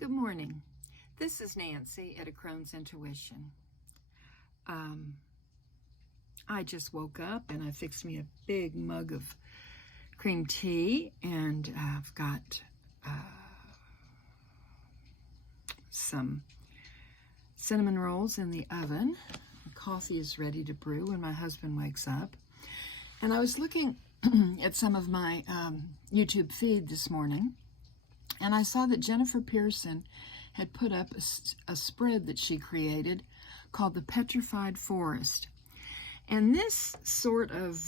Good morning. This is Nancy at A Crone's Intuition. I just woke up and I fixed me a big mug of cream tea, and I've got some cinnamon rolls in the oven. The coffee is ready to brew when my husband wakes up. And I was looking at some of my YouTube feed this morning, and I saw that Jennifer Pearson had put up a spread that she created called the Petrified Forest. And this sort of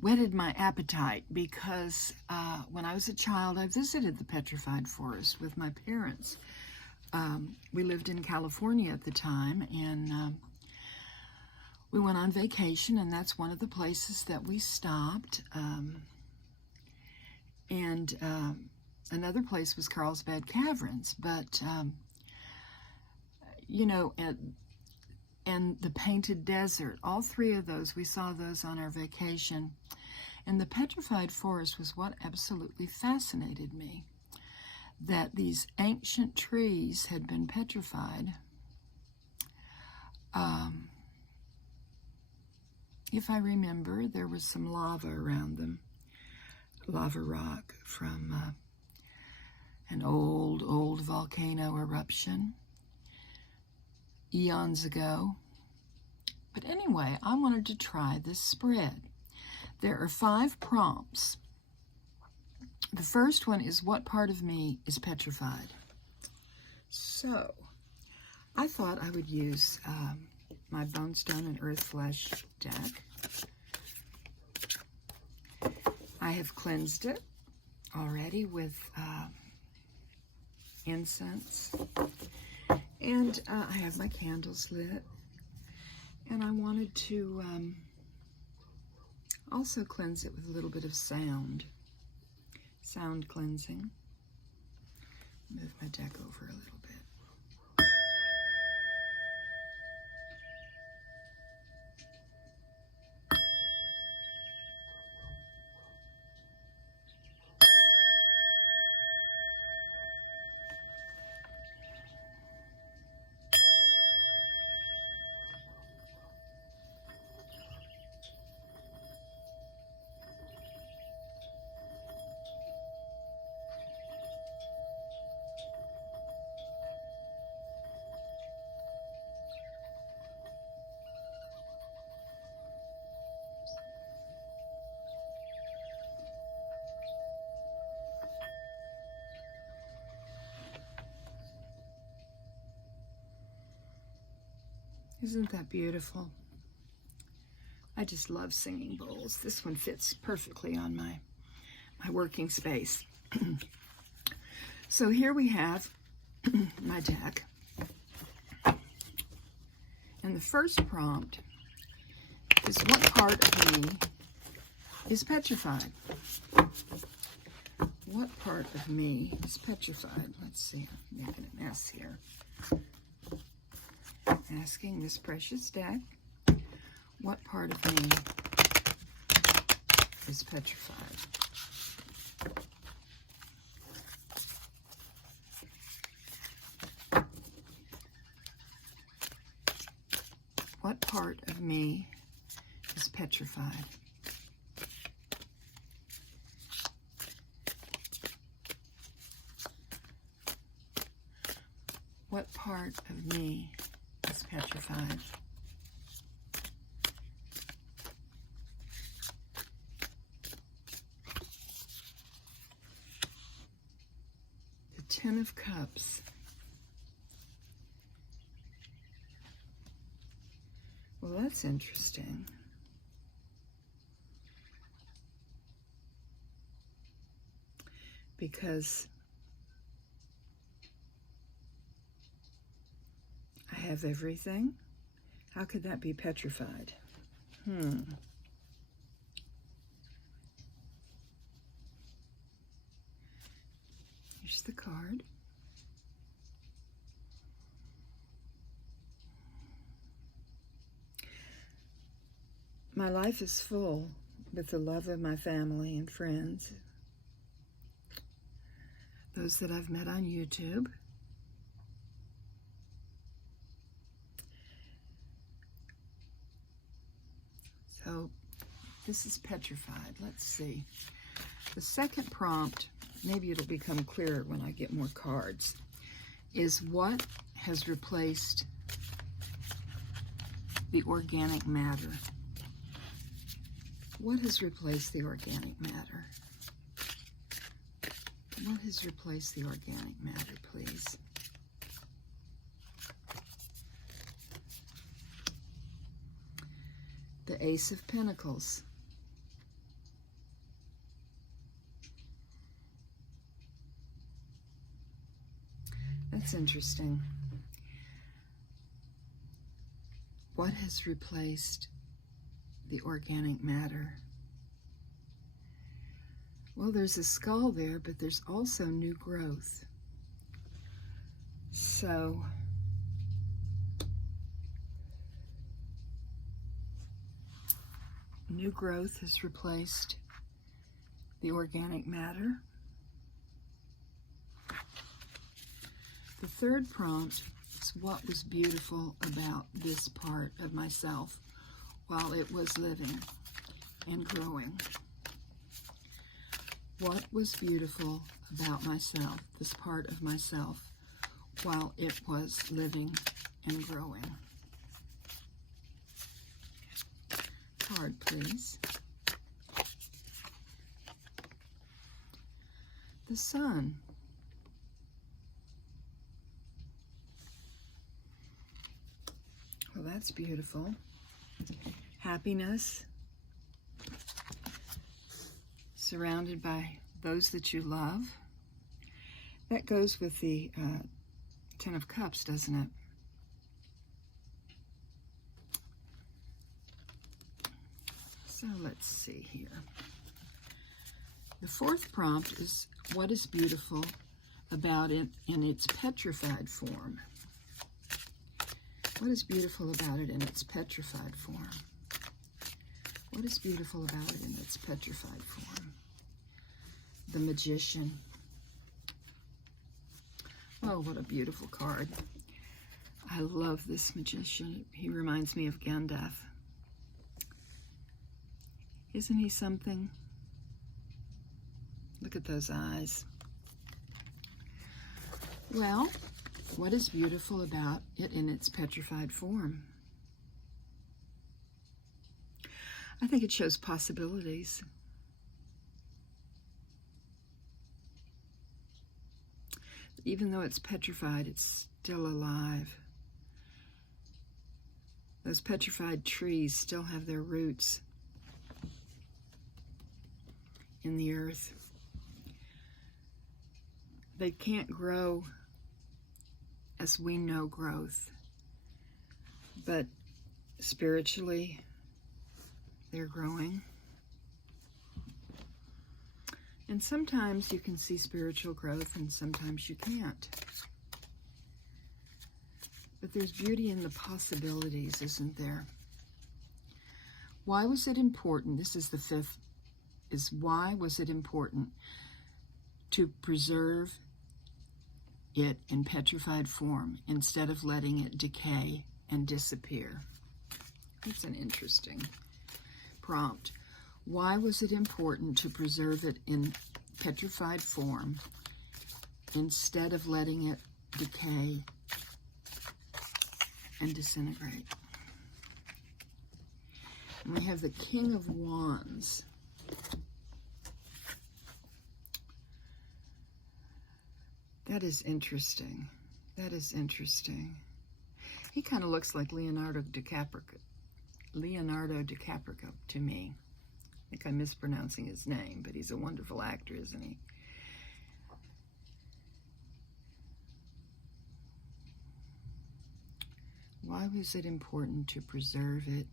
whetted my appetite because when I was a child, I visited the Petrified Forest with my parents. We lived in California at the time, and we went on vacation, and that's one of the places that we stopped. Another place was Carlsbad Caverns, but, and the Painted Desert, all three of those, we saw those on our vacation. And the Petrified Forest was what absolutely fascinated me, that these ancient trees had been petrified. If I remember, there was some lava around them, lava rock from an old volcano eruption eons ago. But anyway, I wanted to try this spread. There are 5 prompts. The first one is, what part of me is petrified? So I thought I would use my Bone, Stone, and Earth Flesh deck. I have cleansed it already with incense, and I have my candles lit, and I wanted to also cleanse it with a little bit of sound cleansing. Move my deck over a little bit. Isn't that beautiful? I just love singing bowls. This one fits perfectly on my working space. So here we have my deck. And the first prompt is, what part of me is petrified? What part of me is petrified? Let's see, I'm making a mess here. Asking this precious deck, what part of me is petrified? What part of me is petrified? What part of me is petrified? The 10 of Cups. Well, that's interesting. Because I have everything. How could that be petrified? Here's the card. My life is full with the love of my family and friends. those that I've met on YouTube. So this is Petrified. Let's see. The second prompt, maybe it'll become clearer when I get more cards, is what has replaced the organic matter? What has replaced the organic matter? What has replaced the organic matter, please? The Ace of Pentacles. That's interesting. What has replaced the organic matter? Well, there's a skull there, but there's also new growth. So, new growth has replaced the organic matter. The third prompt is what was beautiful about this part of myself while it was living and growing. What was beautiful about myself, this part of myself, while it was living and growing? Card, please. The Sun. Well, that's beautiful. Happiness. Surrounded by those that you love. That goes with the Ten of Cups, doesn't it? So let's see here. The fourth prompt is what is beautiful about it in its petrified form. What is beautiful about it in its petrified form? What is beautiful about it in its petrified form? The Magician. Oh, what a beautiful card. I love this Magician. He reminds me of Gandalf. Isn't he something? Look at those eyes. Well, what is beautiful about it in its petrified form? I think it shows possibilities. Even though it's petrified, it's still alive. Those petrified trees still have their roots in the earth. They can't grow as we know growth, but spiritually, they're growing. And sometimes you can see spiritual growth and sometimes you can't. But there's beauty in the possibilities, isn't there? Why was it important? This is the fifth, is why was it important to preserve it in petrified form instead of letting it decay and disappear? It's an interesting prompt. Why was it important to preserve it in petrified form instead of letting it decay and disintegrate? And we have the King of Wands. That is interesting. That is interesting. He kind of looks like Leonardo DiCaprio to me. I think I'm mispronouncing his name, but he's a wonderful actor, isn't he? Why was it important to preserve it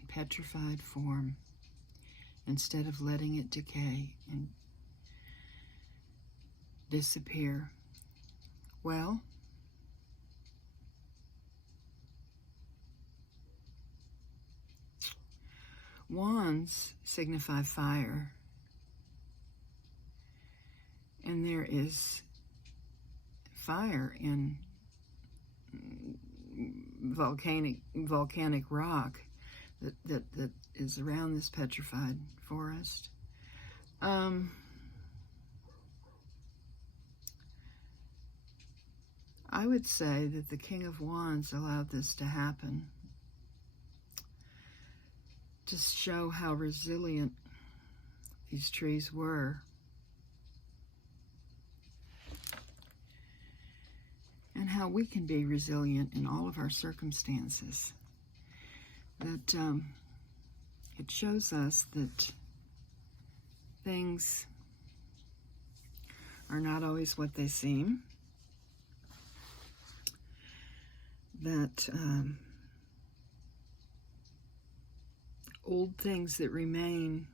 in petrified form instead of letting it decay and disappear? Well, wands signify fire, and there is fire in volcanic rock that is around this petrified forest. I would say that the King of Wands allowed this to happen to show how resilient these trees were, and how we can be resilient in all of our circumstances. That it shows us that things are not always what they seem, that old things that remain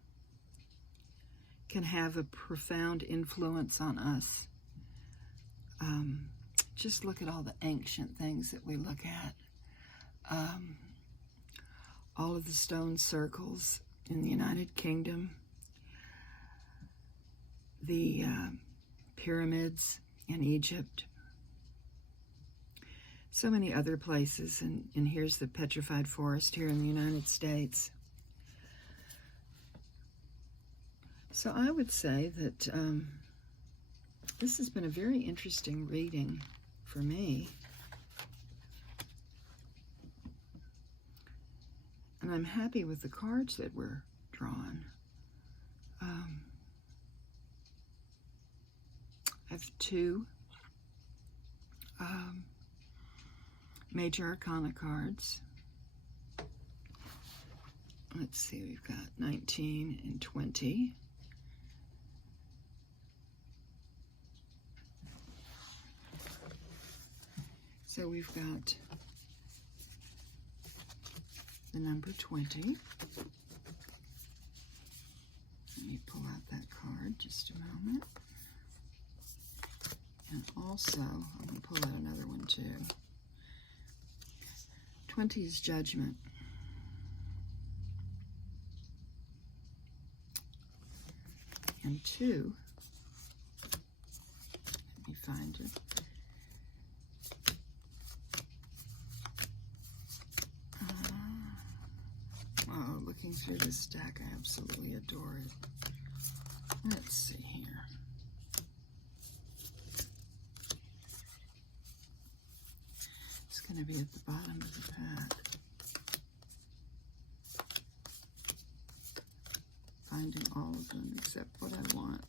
can have a profound influence on us. Just look at all the ancient things that we look at. All of the stone circles in the United Kingdom, the pyramids in Egypt, so many other places, and here's the Petrified Forest here in the United States. So I would say that this has been a very interesting reading for me. And I'm happy with the cards that were drawn. I have two Major Arcana cards. Let's see, we've got 19 and 20. So we've got the number 20. Let me pull out that card just a moment. And also, I'm going to pull out another one too. 20 is Judgment. And 2, let me find it. Oh, looking through this deck, I absolutely adore it. Let's see here. It's going to be at the bottom of the pack. Finding all of them except what I want.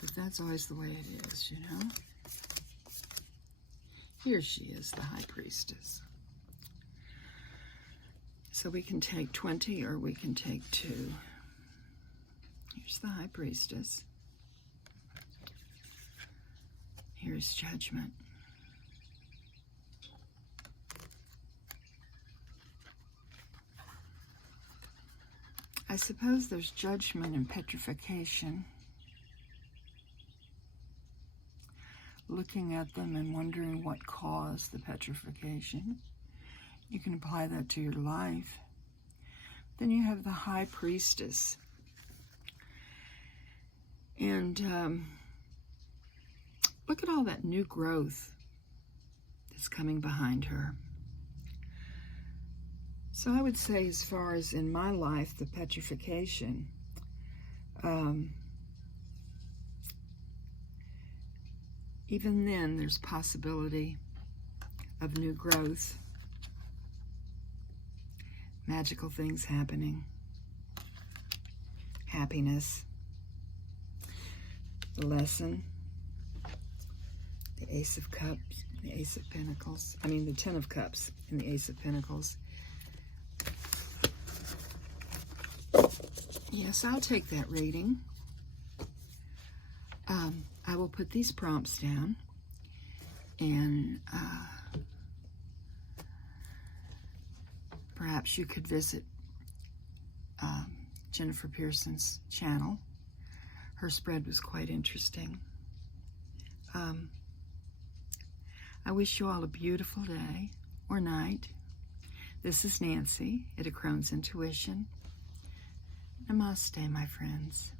But that's always the way it is, you know? Here she is, the High Priestess. So we can take 20 or we can take 2. Here's the High Priestess. Here's Judgment. I suppose there's judgment and petrification. Looking at them and wondering what caused the petrification. You can apply that to your life. Then you have the High Priestess. And look at all that new growth that's coming behind her. So I would say, as far as in my life, the petrification, even then there's possibility of new growth, magical things happening, happiness, the lesson, the Ace of Cups, the Ace of Pentacles, the Ten of Cups and the Ace of Pentacles. Yes, I'll take that reading. I will put these prompts down, and perhaps you could visit Jennifer Pearson's channel. Her spread was quite interesting. I wish you all a beautiful day or night. This is Nancy at A Crone's Intuition. Namaste, my friends.